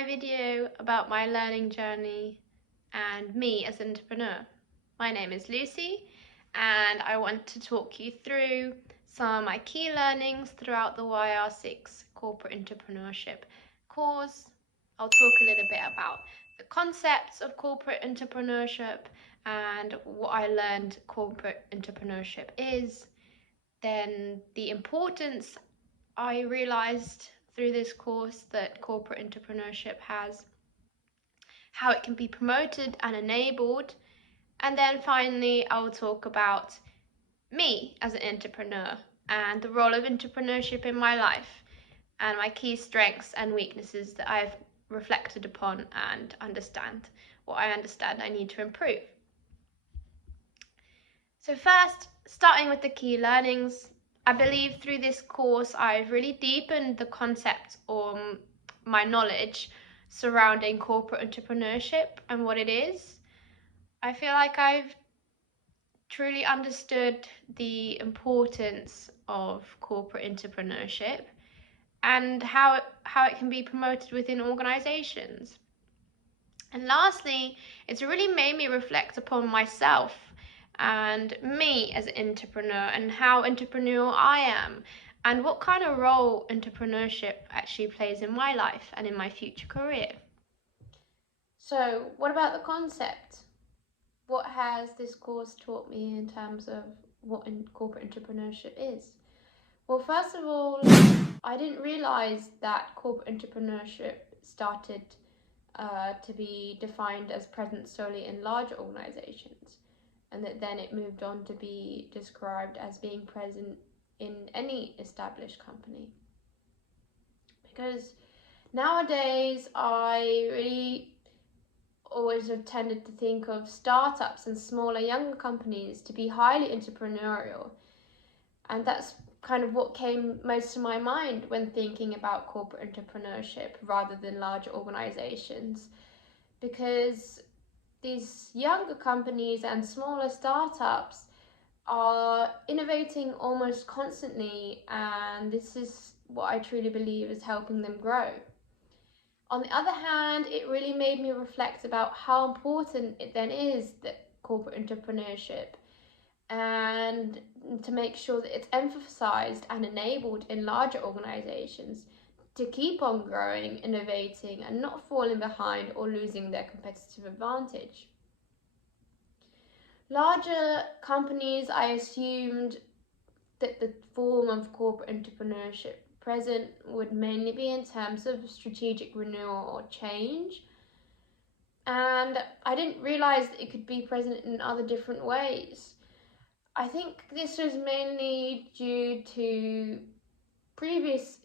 my video about my learning journey and me as an entrepreneur. My name is Lucy and I want to talk you through some of my key learnings throughout the YR6 Corporate Entrepreneurship course. I'll talk a little bit about the concepts of corporate entrepreneurship and what I learned corporate entrepreneurship is, then the importance I realized through this course that corporate entrepreneurship has, how it can be promoted and enabled, and then finally I'll talk about me as an entrepreneur and the role of entrepreneurship in my life and my key strengths and weaknesses that I've reflected upon and understand what I understand I need to improve. So first, starting with the key learnings, I believe through this course I've really deepened the concept or my knowledge surrounding corporate entrepreneurship and what it is. I feel like I've truly understood the importance of corporate entrepreneurship and how it can be promoted within organizations. And lastly, it's really made me reflect upon myself and me as an entrepreneur and how entrepreneurial I am and what kind of role entrepreneurship actually plays in my life and in my future career. So what about the concept? What has this course taught me in terms of what corporate entrepreneurship is? Well, first of all, I didn't realize that corporate entrepreneurship started to be defined as present solely in larger organizations, and that then it moved on to be described as being present in any established company. Because nowadays I really always have tended to think of startups and smaller, younger companies to be highly entrepreneurial, and that's kind of what came most to my mind when thinking about corporate entrepreneurship rather than larger organizations, because these younger companies and smaller startups are innovating almost constantly, and this is what I truly believe is helping them grow. On the other hand, it really made me reflect about how important it then is that corporate entrepreneurship, and to make sure that it's emphasized and enabled in larger organizations to keep on growing, innovating, and not falling behind or losing their competitive advantage. Larger companies, I assumed that the form of corporate entrepreneurship present would mainly be in terms of strategic renewal or change, and I didn't realize that it could be present in other different ways. I think this was mainly due to previous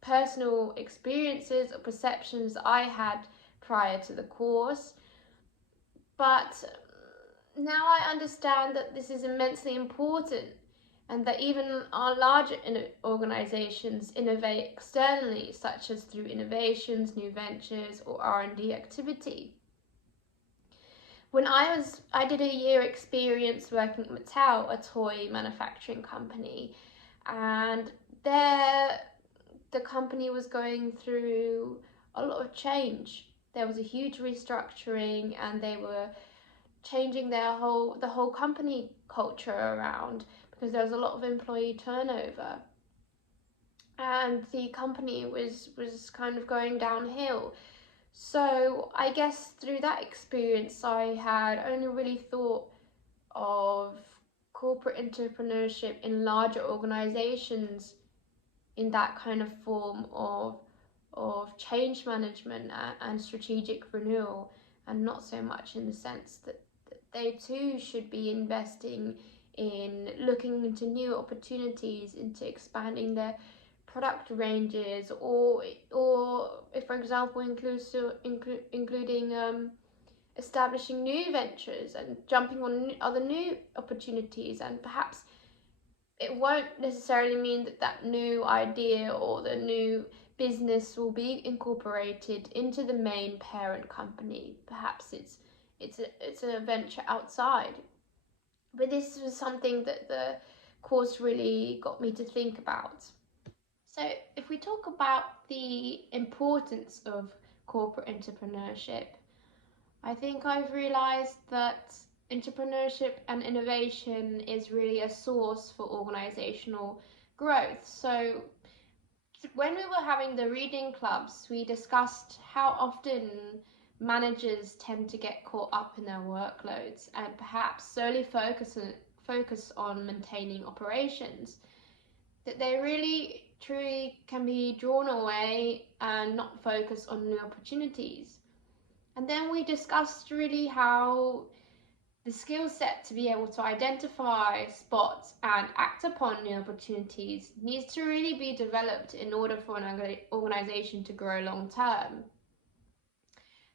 personal experiences or perceptions I had prior to the course, but now I understand that this is immensely important and that even our larger organizations innovate externally, such as through innovations, new ventures, or R&D activity. When I did a year experience working at Mattel, a toy manufacturing company, and there the company was going through a lot of change. There was a huge restructuring, and they were changing the whole company culture around because there was a lot of employee turnover, and the company was kind of going downhill. So I guess through that experience I had only really thought of corporate entrepreneurship in larger organizations in that kind of form of change management and strategic renewal, and not so much in the sense that they too should be investing in looking into new opportunities, into expanding their product ranges, or if, for example, including establishing new ventures and jumping on other new opportunities. And perhaps it won't necessarily mean that new idea or the new business will be incorporated into the main parent company. Perhaps it's a venture outside. But this was something that the course really got me to think about. So if we talk about the importance of corporate entrepreneurship. I think I've realized that entrepreneurship and innovation is really a source for organizational growth. So when we were having the reading clubs, we discussed how often managers tend to get caught up in their workloads and perhaps solely focus on maintaining operations, that they really truly can be drawn away and not focus on new opportunities. And then we discussed really how the skill set to be able to identify, spot, and act upon new opportunities needs to really be developed in order for an organization to grow long term.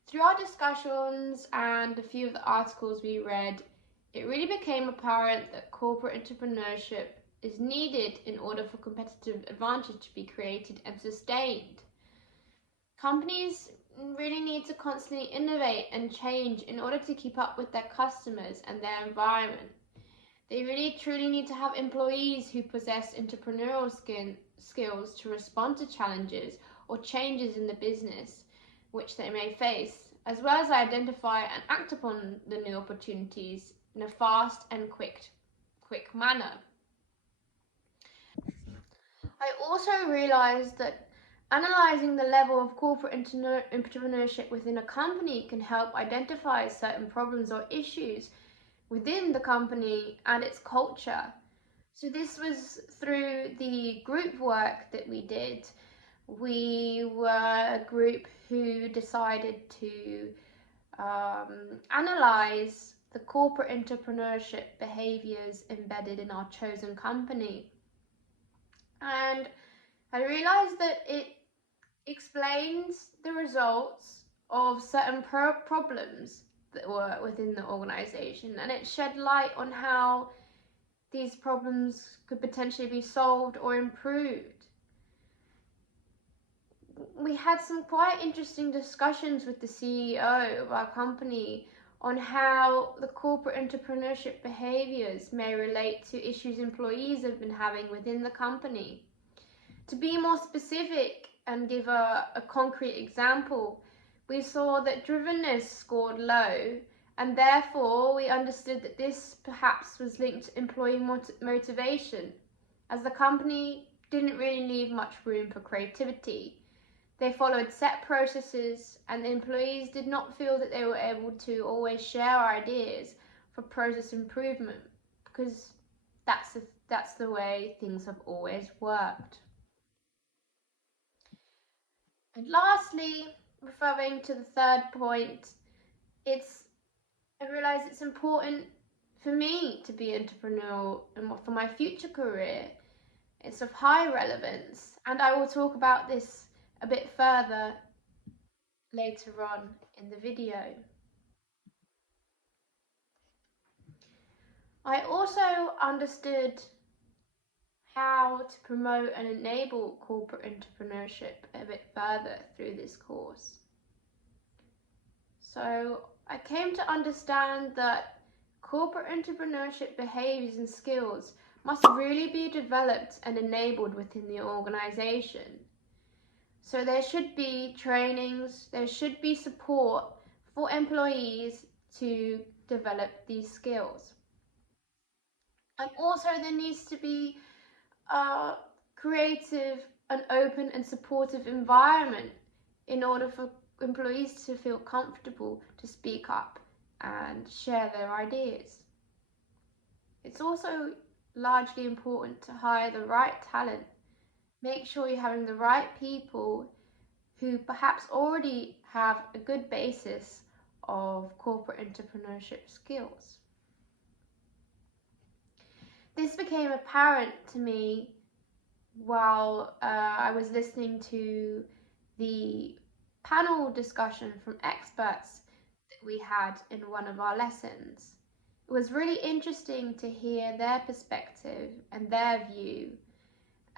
Through our discussions and a few of the articles we read, it really became apparent that corporate entrepreneurship is needed in order for competitive advantage to be created and sustained. Companies really need to constantly innovate and change in order to keep up with their customers and their environment. They really truly need to have employees who possess entrepreneurial skills to respond to challenges or changes in the business which they may face, as well as identify and act upon the new opportunities in a fast and quick manner. I also realized that analyzing the level of corporate entrepreneurship within a company can help identify certain problems or issues within the company and its culture. So this was through the group work that we did. We were a group who decided to analyze the corporate entrepreneurship behaviors embedded in our chosen company. And I realized that it explains the results of certain problems that were within the organization, and it shed light on how these problems could potentially be solved or improved. We had some quite interesting discussions with the CEO of our company on how the corporate entrepreneurship behaviors may relate to issues employees have been having within the company. To be more specific and give a concrete example, we saw that drivenness scored low, and therefore we understood that this perhaps was linked to employee motivation, as the company didn't really leave much room for creativity. They followed set processes, and the employees did not feel that they were able to always share ideas for process improvement, because that's the way things have always worked. And lastly, referring to the third point, I realised it's important for me to be entrepreneurial and for my future career. It's of high relevance, and I will talk about this a bit further later on in the video. I also understood how to promote and enable corporate entrepreneurship a bit further through this course. So I came to understand that corporate entrepreneurship behaviors and skills must really be developed and enabled within the organization. So there should be trainings, there should be support for employees to develop these skills. And also there needs to be a creative and open and supportive environment in order for employees to feel comfortable to speak up and share their ideas. It's also largely important to hire the right talent. Make sure you're having the right people who perhaps already have a good basis of corporate entrepreneurship skills. This became apparent to me while I was listening to the panel discussion from experts that we had in one of our lessons. It was really interesting to hear their perspective and their view,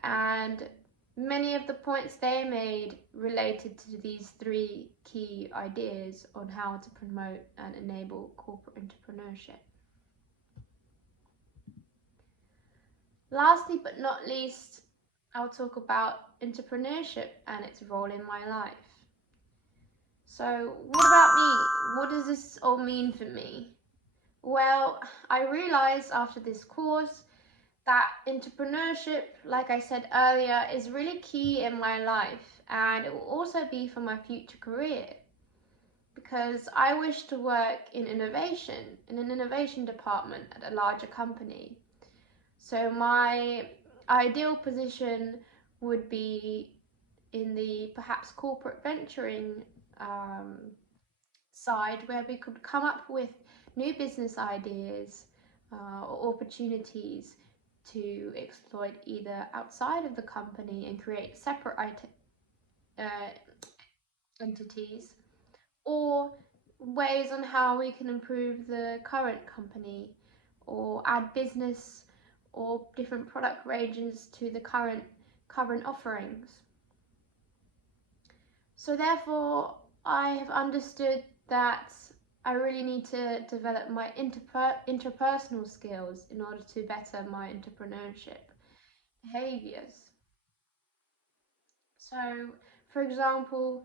and many of the points they made related to these three key ideas on how to promote and enable corporate entrepreneurship. Lastly but not least, I'll talk about entrepreneurship and its role in my life. So what about me? What does this all mean for me? Well, I realized after this course that entrepreneurship, like I said earlier, is really key in my life, and it will also be for my future career, because I wish to work in innovation, in an innovation department at a larger company. So my ideal position would be in the perhaps corporate venturing side, where we could come up with new business ideas or opportunities to exploit either outside of the company and create separate entities, or ways on how we can improve the current company or add business or different product ranges to the current offerings. So therefore, I have understood that I really need to develop my interpersonal skills in order to better my entrepreneurship behaviors. So, for example,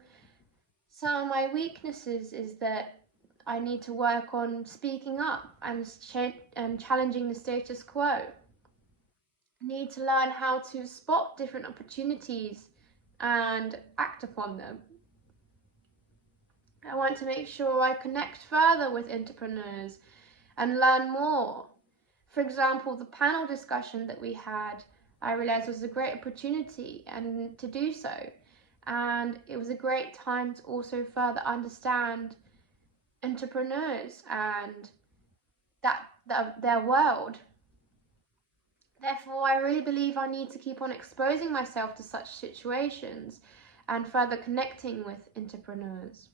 some of my weaknesses is that I need to work on speaking up and challenging the status quo. I need to learn how to spot different opportunities and act upon them. I want to make sure I connect further with entrepreneurs and learn more. For example, the panel discussion that we had, I realized was a great opportunity and to do so. And it was a great time to also further understand entrepreneurs and their world. Therefore, I really believe I need to keep on exposing myself to such situations and further connecting with entrepreneurs.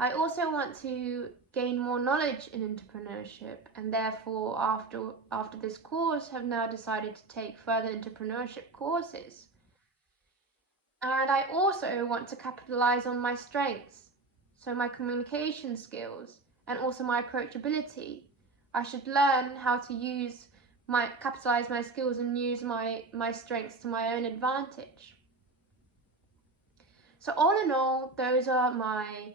I also want to gain more knowledge in entrepreneurship, and therefore after this course have now decided to take further entrepreneurship courses. And I also want to capitalize on my strengths, so my communication skills and also my approachability. I should learn how to capitalize my skills and use my strengths to my own advantage. So all in all, those are my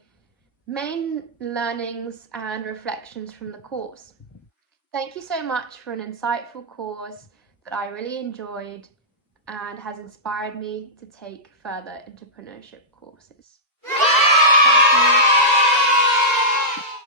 main learnings and reflections from the course. Thank you so much for an insightful course that I really enjoyed and has inspired me to take further entrepreneurship courses. Thank you.